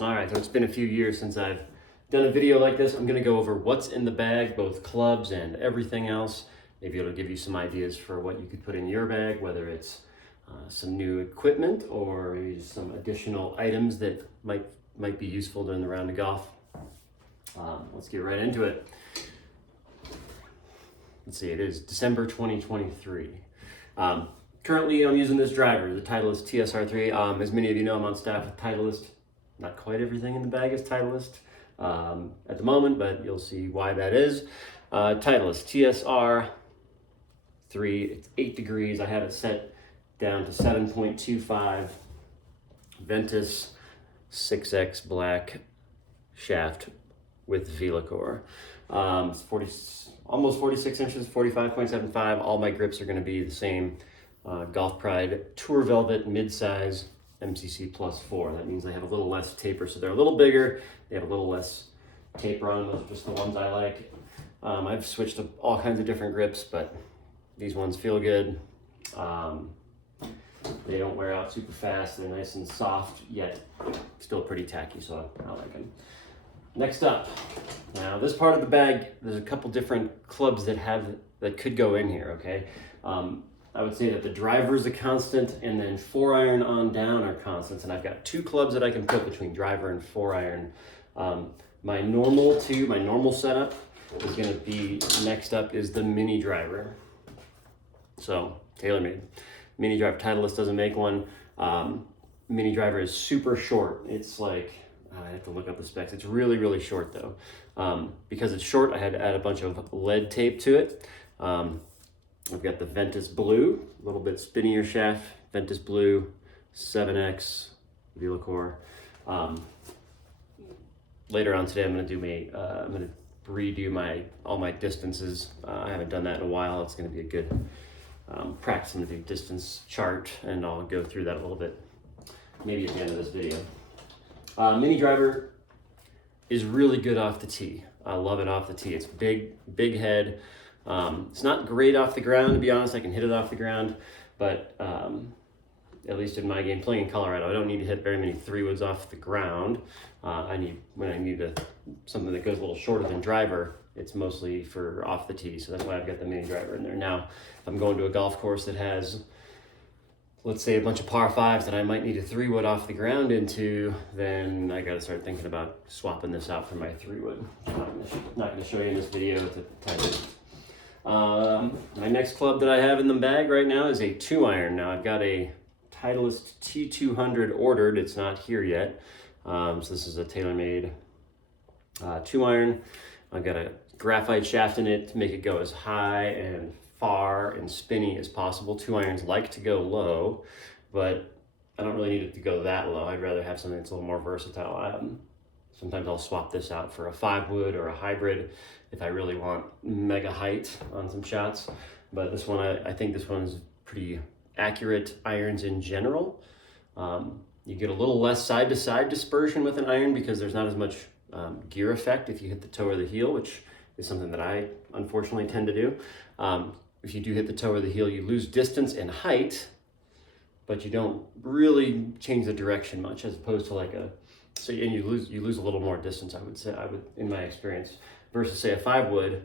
All right, so it's been a few years since I've done a video like this. I'm gonna go over what's in the bag, both clubs and everything else. Maybe it'll give you some ideas for what you could put in your bag, whether it's some new equipment or maybe some additional items that might be useful during the round of golf. Let's get right into it. Let's see, it is December 2023. Currently, I'm using this driver, the Titleist TSR3. As many of you know, I'm on staff with Titleist. Not quite everything in the bag is Titleist at the moment, but you'll see why that is. Titleist TSR3, it's 8 degrees. I have it set down to 7.25 Ventus 6X black shaft with Velocor. It's almost 46 inches, 45.75. All my grips are going to be the same Golf Pride Tour Velvet midsize MCC Plus 4. That means they have a little less taper, so they're a little bigger. They have a little less taper on them. Those are just the ones I like. I've switched to all kinds of different grips, but these ones feel good. They don't wear out super fast. They're nice and soft, yet still pretty tacky, so I like them. Next up, now this part of the bag, there's a couple different clubs that could go in here, okay? I would say that the driver is a constant, and then 4-iron on down are constants, and I've got 2 clubs that I can put between driver and 4-iron. My normal setup is going to be, next up is the mini driver. So, TaylorMade. Mini driver, Titleist doesn't make one. Mini driver is super short. It's like, I have to look up the specs. It's really, really short though. Because it's short, I had to add a bunch of lead tape to it. I've got the Ventus Blue, a little bit spinnier shaft, Ventus Blue, 7X, Velocor. Later on today, I'm gonna redo all my distances. I haven't done that in a while. It's gonna be a good practice. I'm gonna do distance chart, and I'll go through that a little bit, maybe at the end of this video. Mini driver is really good off the tee. I love it off the tee. It's big head. It's not great off the ground, to be honest. I can hit it off the ground, but at least in my game, playing in Colorado, I don't need to hit very many 3-woods off the ground. When I need something that goes a little shorter than driver, it's mostly for off the tee, so that's why I've got the mini driver in there. Now, if I'm going to a golf course that has, let's say, a bunch of par 5s that I might need a 3-wood off the ground into, then I gotta start thinking about swapping this out for my 3-wood. I'm not gonna show you in this video at the time. My next club that I have in the bag right now is a 2-iron. Now I've got a Titleist T200 ordered. It's not here yet. So this is a TaylorMade 2-iron. I've got a graphite shaft in it to make it go as high and far and spinny as possible. 2-irons like to go low, but I don't really need it to go that low. I'd rather have something that's a little more versatile. Sometimes I'll swap this out for a 5-wood or a hybrid if I really want mega height on some shots. But this one, I think this one's pretty accurate irons in general. You get a little less side-to-side dispersion with an iron because there's not as much gear effect if you hit the toe or the heel, which is something that I unfortunately tend to do. If you do hit the toe or the heel, you lose distance and height, but you don't really change the direction much, as opposed to and you lose a little more distance, I would in my experience, versus say a 5-wood.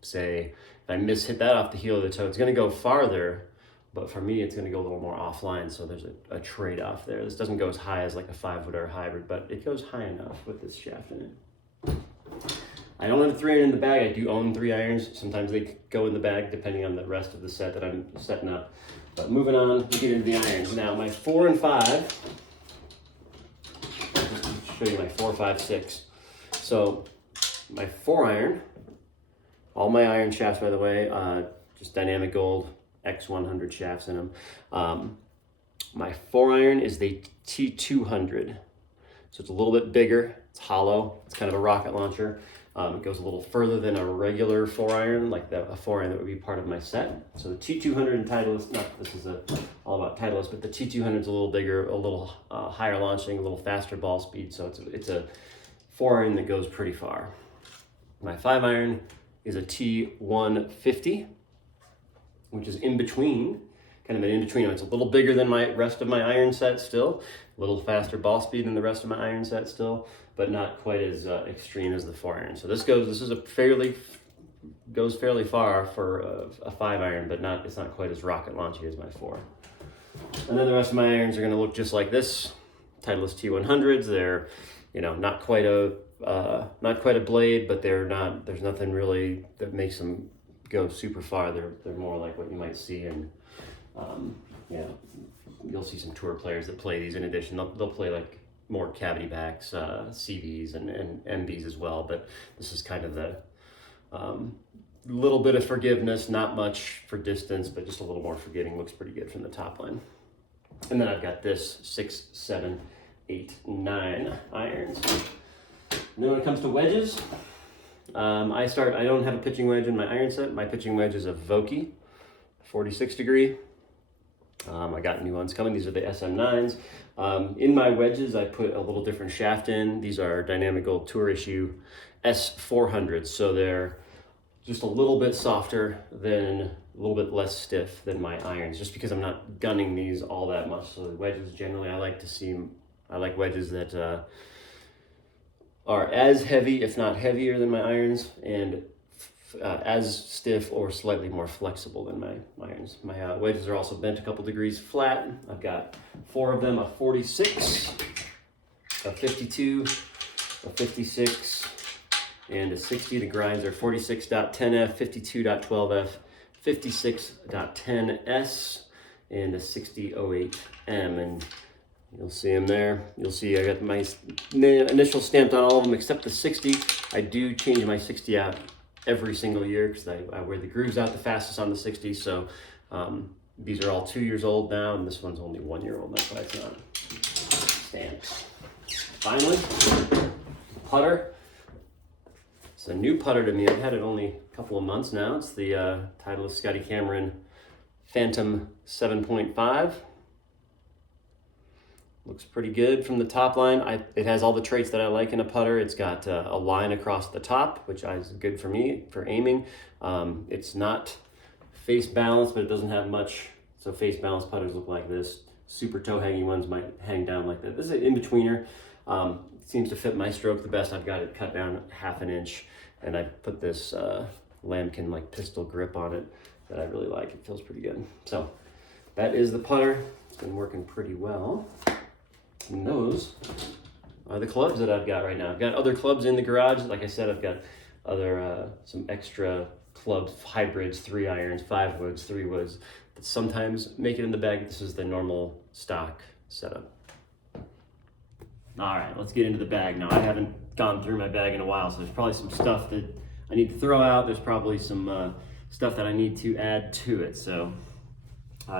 Say if I hit that off the heel of the toe, it's going to go farther, but for me, it's going to go a little more offline. So there's a trade-off there. This doesn't go as high as like a 5-wood or a hybrid, but it goes high enough with this shaft in it. I don't have a 3-iron in the bag. I do own 3-irons. Sometimes they go in the bag depending on the rest of the set that I'm setting up. But moving on, we get into the irons. Now my 4 and 5. Show you my 4, 5, 6. So my 4-iron, all my iron shafts, by the way, just Dynamic Gold X100 shafts in them. My 4-iron is the T200. So it's a little bit bigger. It's hollow. It's kind of a rocket launcher. It goes a little further than a regular 4-iron, like a 4-iron that would be part of my set. So the T200 and Titleist, this is all about Titleist, but the T200 is a little bigger, a little higher launching, a little faster ball speed. So it's a 4-iron that goes pretty far. My 5-iron is a T150, which is in between kind of an in-between. It's a little bigger than my rest of my iron set still, a little faster ball speed than the rest of my iron set still, but not quite as extreme as the 4-iron. So this is a goes fairly far for a 5-iron, but it's not quite as rocket launchy as my 4. And then the rest of my irons are going to look just like this. Titleist T100s. They're, not quite a blade, but there's nothing really that makes them go super far. They're more like what you might see in, you'll see some tour players that play these in addition. They'll play like more cavity backs, CVs and MBs as well, but this is kind of the little bit of forgiveness, not much for distance, but just a little more forgiving. Looks pretty good from the top line. And then I've got this 6, 7, 8, 9 irons. And then when it comes to wedges, I don't have a pitching wedge in my iron set. My pitching wedge is a Vokey 46 degree. I got new ones coming. These are the SM9s. In my wedges, I put a little different shaft in. These are Dynamical Tour Issue S400s. So they're just a little bit softer than, a little bit less stiff than my irons, just because I'm not gunning these all that much. So the wedges, generally, I like wedges that are as heavy, if not heavier than my irons, and as stiff or slightly more flexible than my irons. My wedges are also bent a couple degrees flat. I've got 4 of them, a 46, a 52, a 56, and a 60. The grinds are 46.10F, 52.12F, 56.10S, and a 6008M. And you'll see them there. You'll see I got my initials stamped on all of them except the 60. I do change my 60 out every single year because I wear the grooves out the fastest on the 60. So these are all 2 years old now, and this one's only 1 year old. That's why it's not stamped. Finally, putter. It's a new putter to me. I've had it only a couple of months now. It's the Titleist Scotty Cameron Phantom 7.5. Looks pretty good from the top line. It has all the traits that I like in a putter. It's got a line across the top, which is good for me for aiming. It's not face balanced, but it doesn't have much. So face balanced putters look like this. Super toe hanging ones might hang down like that. This is an in-betweener. Seems to fit my stroke the best. I've got it cut down 1/2 inch, and I put this lambkin like pistol grip on it that I really like. It feels pretty good. So that is the putter. It's been working pretty well. And those are the clubs that I've got right now. I've got other clubs in the garage. Like I said, I've got other some extra clubs, hybrids, 3 irons, 5 woods, 3 woods that sometimes make it in the bag. This is the normal stock setup. All right, let's get into the bag now. I haven't gone through my bag in a while, so there's probably some stuff that I need to throw out. There's probably some stuff that I need to add to it. So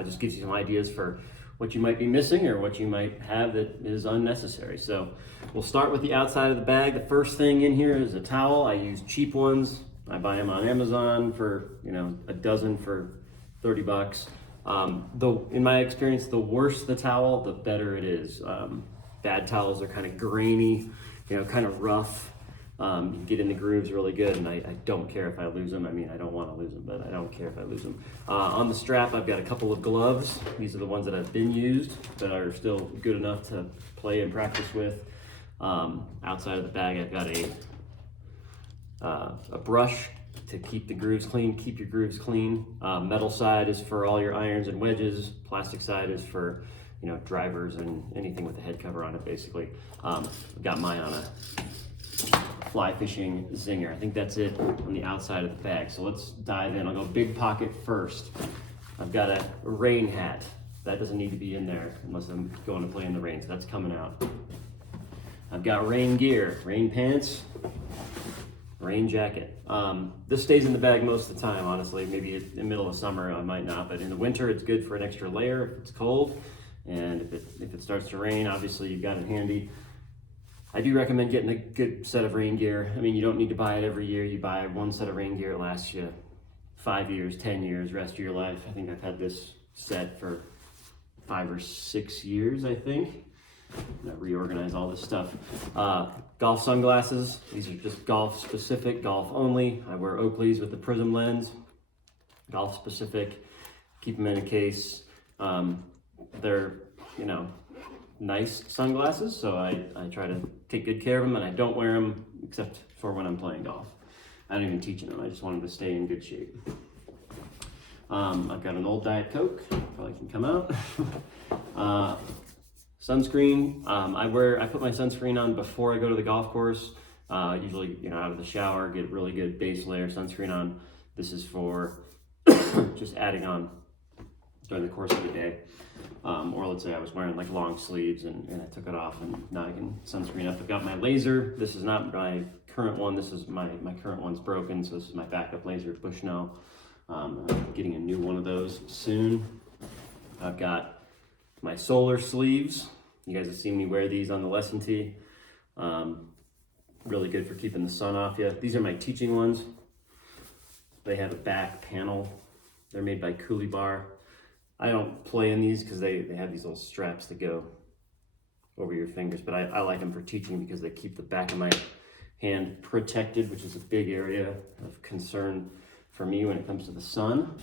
just gives you some ideas for what you might be missing or what you might have that is unnecessary. So we'll start with the outside of the bag. The first thing in here is a towel. I use cheap ones. I buy them on Amazon for, a dozen for 30 bucks. In my experience, the worse the towel, the better it is. Bad towels are kind of grainy, kind of rough. You get in the grooves really good, and I don't care if I lose them. I mean, I don't want to lose them, but I don't care if I lose them. On the strap, I've got a couple of gloves. These are the ones that have been used, that are still good enough to play and practice with. Outside of the bag, I've got a brush to keep the grooves clean, keep your grooves clean. Metal side is for all your irons and wedges. Plastic side is for drivers and anything with a head cover on it, basically. I've got mine on a fly fishing Zinger. I think that's it on the outside of the bag. So let's dive in. I'll go big pocket first. I've got a rain hat. That doesn't need to be in there unless I'm going to play in the rain, so that's coming out. I've got rain gear, rain pants, rain jacket. This stays in the bag most of the time, honestly. Maybe in the middle of summer I might not, but in the winter it's good for an extra layer if it's cold. And if it starts to rain, obviously you've got it handy. I do recommend getting a good set of rain gear. I mean, you don't need to buy it every year. You buy one set of rain gear, it lasts you 5 years, 10 years, rest of your life. I think I've had this set for 5 or 6 years, I think. I reorganize all this stuff. Golf sunglasses. These are just golf specific, golf only. I wear Oakleys with the prism lens. Golf specific. Keep them in a case. They're, nice sunglasses, so I try to take good care of them, and I don't wear them except for when I'm playing golf. I don't even teach them. I just want them to stay in good shape. I've got an old Diet Coke, probably can come out. Sunscreen, I put my sunscreen on before I go to the golf course. Usually, out of the shower, get really good base layer sunscreen on. This is for just adding on during the course of the day. Or let's say I was wearing like long sleeves and I took it off, and now I can sunscreen up. I've got my laser. This is not my current one. This is my current one's broken, so this is my backup laser, Bushnell. I'm getting a new one of those soon. I've got my solar sleeves. You guys have seen me wear these on the lesson tee. Really good for keeping the sun off you. These are my teaching ones. They have a back panel. They're made by Coolie Bar. I don't play in these because they have these little straps that go over your fingers, but I like them for teaching because they keep the back of my hand protected, which is a big area of concern for me when it comes to the sun.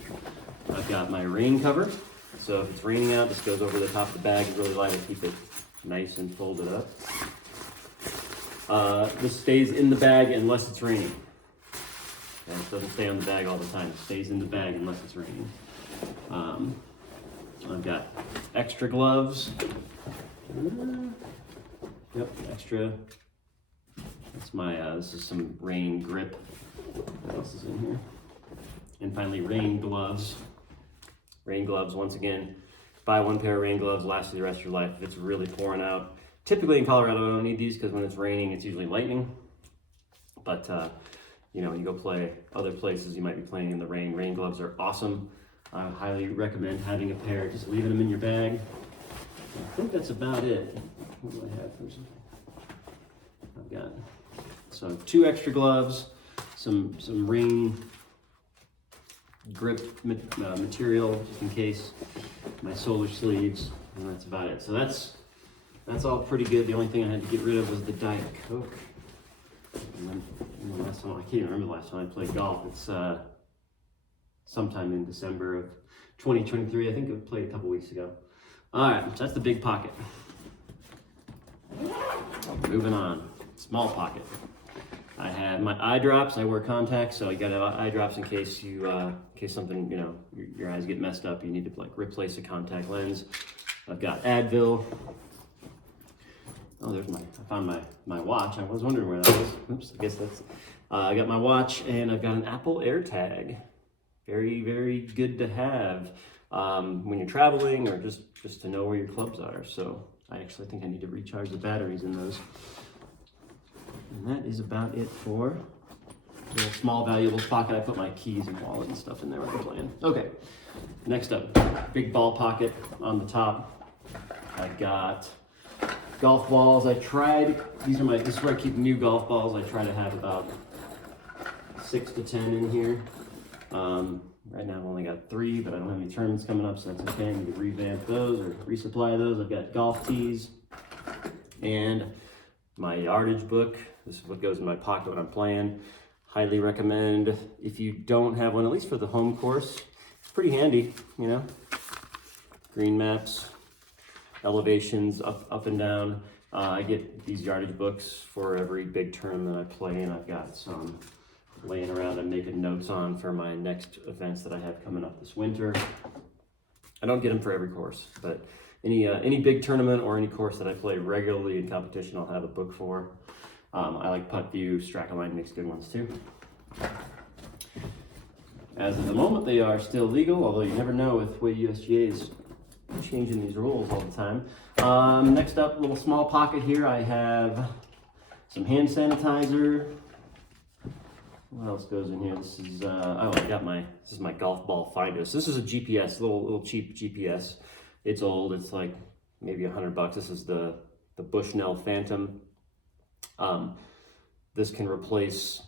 I've got my rain cover. So if it's raining out, this goes over the top of the bag. Really light to keep it nice and folded up. This stays in the bag unless it's raining. And it doesn't stay on the bag all the time. It stays in the bag unless it's raining. I've got extra gloves. Yep, extra. That's my, this is some rain grip. What else is in here? And finally, rain gloves. Rain gloves, once again, buy one pair of rain gloves, last you the rest of your life if it's really pouring out. Typically in Colorado, I don't need these because when it's raining, it's usually lightning. But, when you go play other places, you might be playing in the rain. Rain gloves are awesome. I highly recommend having a pair, just leaving them in your bag. I think that's about it. What do I have? I've got so 2 extra gloves, some rain grip material just in case, my solar sleeves, and that's about it. So that's all pretty good. The only thing I had to get rid of was the Diet Coke. And then the last time, I can't even remember the last time I played golf. It's sometime in December of 2023. I think I played a couple weeks ago. All right, so that's the big pocket. Moving on, small pocket. I have my eye drops. I wear contacts, so I got eye drops in case in case something, your eyes get messed up. You need to replace a contact lens. I've got Advil. Oh, I found my watch. I was wondering where that was. Oops, I guess that's, I got my watch, and I've got an Apple AirTag. Very, very good to have when you're traveling or just to know where your clubs are. So I actually think I need to recharge the batteries in those. And that is about it for the small valuables pocket. I put my keys and wallet and stuff in there when I'm playing. Okay, next up, big ball pocket on the top. I got golf balls. This is where I keep new golf balls. I try to have about 6 to 10 in here. Right now I've only got 3, but I don't have any tournaments coming up, so that's okay. I need to revamp those or resupply those. I've got golf tees and my yardage book. This is what goes in my pocket when I'm playing. Highly recommend if you don't have one, at least for the home course. It's pretty handy, Green maps, elevations up and down. I get these yardage books for every big tournament I play, and I've got some laying around and making notes on for my next events that I have coming up this winter. I don't get them for every course, but any big tournament or any course that I play regularly in competition, I'll have a book for. I like PuttView. Strakaline makes good ones too. As of the moment, they are still legal, although you never know with the way USGA is changing these rules all the time. Next up, little small pocket here. I have some hand sanitizer. What else goes in here? This is this is my golf ball finder. So this is a GPS, little cheap GPS. It's old. It's like maybe $100. This is the Bushnell Phantom. This can replace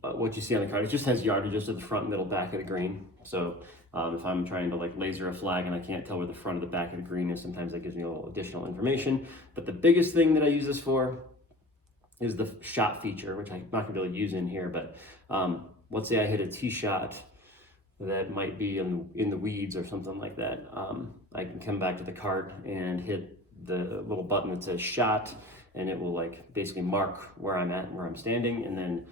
what you see on the card. It just has yardages to the front, middle, back of the green. So if I'm trying to laser a flag and I can't tell where the front or the back of the green is, sometimes that gives me a little additional information. But the biggest thing that I use this for is the shot feature, which I'm not gonna be able to use in here, but let's say I hit a tee shot that might be in the weeds or something like that, I can come back to the cart and hit the little button that says shot, and it will like basically mark where I'm at and where I'm standing, and then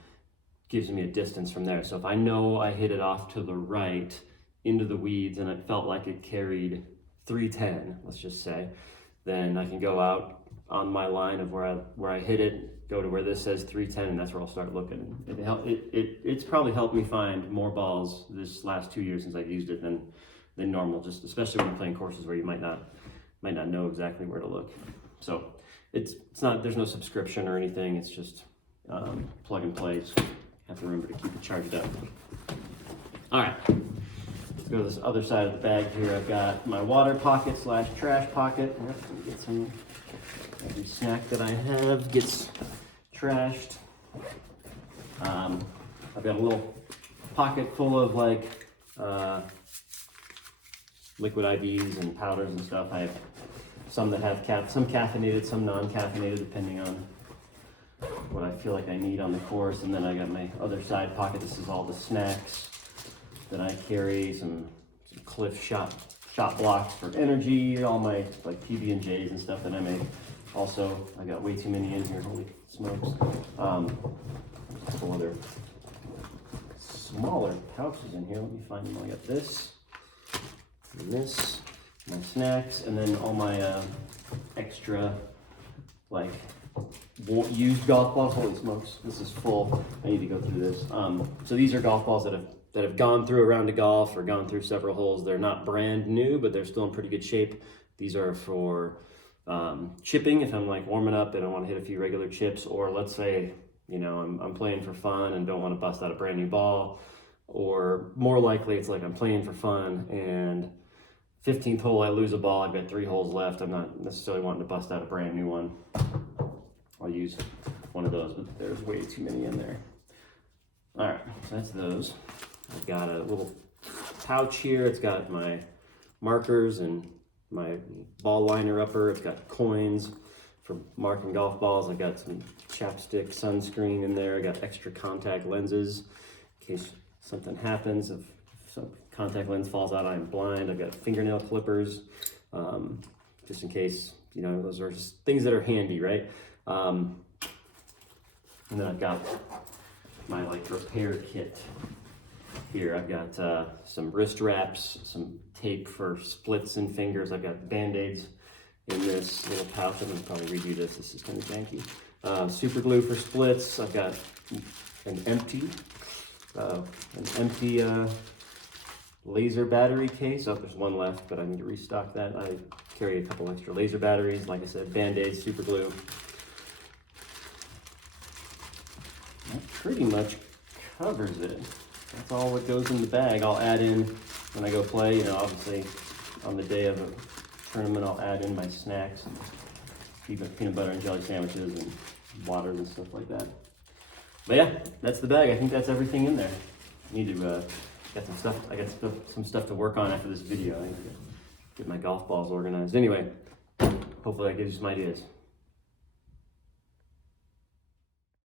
gives me a distance from there. So if I know I hit it off to the right into the weeds and it felt like it carried 310, let's just say, then I can go out on my line of where I hit it, go to where this says 310, and that's where I'll start looking. It's probably helped me find more balls this last 2 years since I've used it than normal, just especially when you're playing courses where you might not know exactly where to look. So it's not, there's no subscription or anything, it's just plug and play. So you have to remember to keep it charged up. All right, let's go to this other side of the bag here. I've got my water pocket / trash pocket. Get some, every snack that I have gets trashed. I've got a little pocket full of like liquid IVs and powders and stuff. I have some that have some caffeinated, some non-caffeinated, depending on what I feel like I need on the course. And then I got my other side pocket. This is all the snacks that I carry, some Cliff shot blocks for energy, all my like PB&Js and stuff that I make. Also, I got way too many in here, holy smokes. A couple other smaller pouches in here. Let me find them. I got this, and this, my snacks, and then all my extra like used golf balls. Holy smokes, this is full. I need to go through this. So these are golf balls that have gone through a round of golf or gone through several holes. They're not brand new, but they're still in pretty good shape. These are for chipping if I'm like warming up and I want to hit a few regular chips, or let's say, you know, I'm playing for fun and don't want to bust out a brand new ball, or more likely it's like I'm playing for fun and 15th hole I lose a ball, I've got 3 holes left, I'm not necessarily wanting to bust out a brand new one. I'll use one of those, but there's way too many in there. All right, so that's those. I've got a little pouch here. It's got my markers and my ball liner upper. It's got coins for marking golf balls. I've got some chapstick, sunscreen in there. I got extra contact lenses in case something happens. If some contact lens falls out, I'm blind. I've got fingernail clippers, just in case, you know, those are just things that are handy, right? And then I've got my like repair kit here. I've got some wrist wraps, some tape for splits and fingers. I've got Band-Aids in this little pouch. I'm gonna probably read you this. This is kind of janky. Super glue for splits. I've got an empty laser battery case. Oh, there's one left, but I need to restock that. I carry a couple extra laser batteries. Like I said, Band-Aids, super glue. That pretty much covers it. That's all what goes in the bag. I'll add in when I go play, you know, obviously on the day of a tournament, I'll add in my snacks, and peanut butter and jelly sandwiches and waters and stuff like that. But yeah, that's the bag. I think that's everything in there. I need to get some stuff. I got some stuff to work on after this video. I need to get my golf balls organized. Anyway, hopefully that gives you some ideas.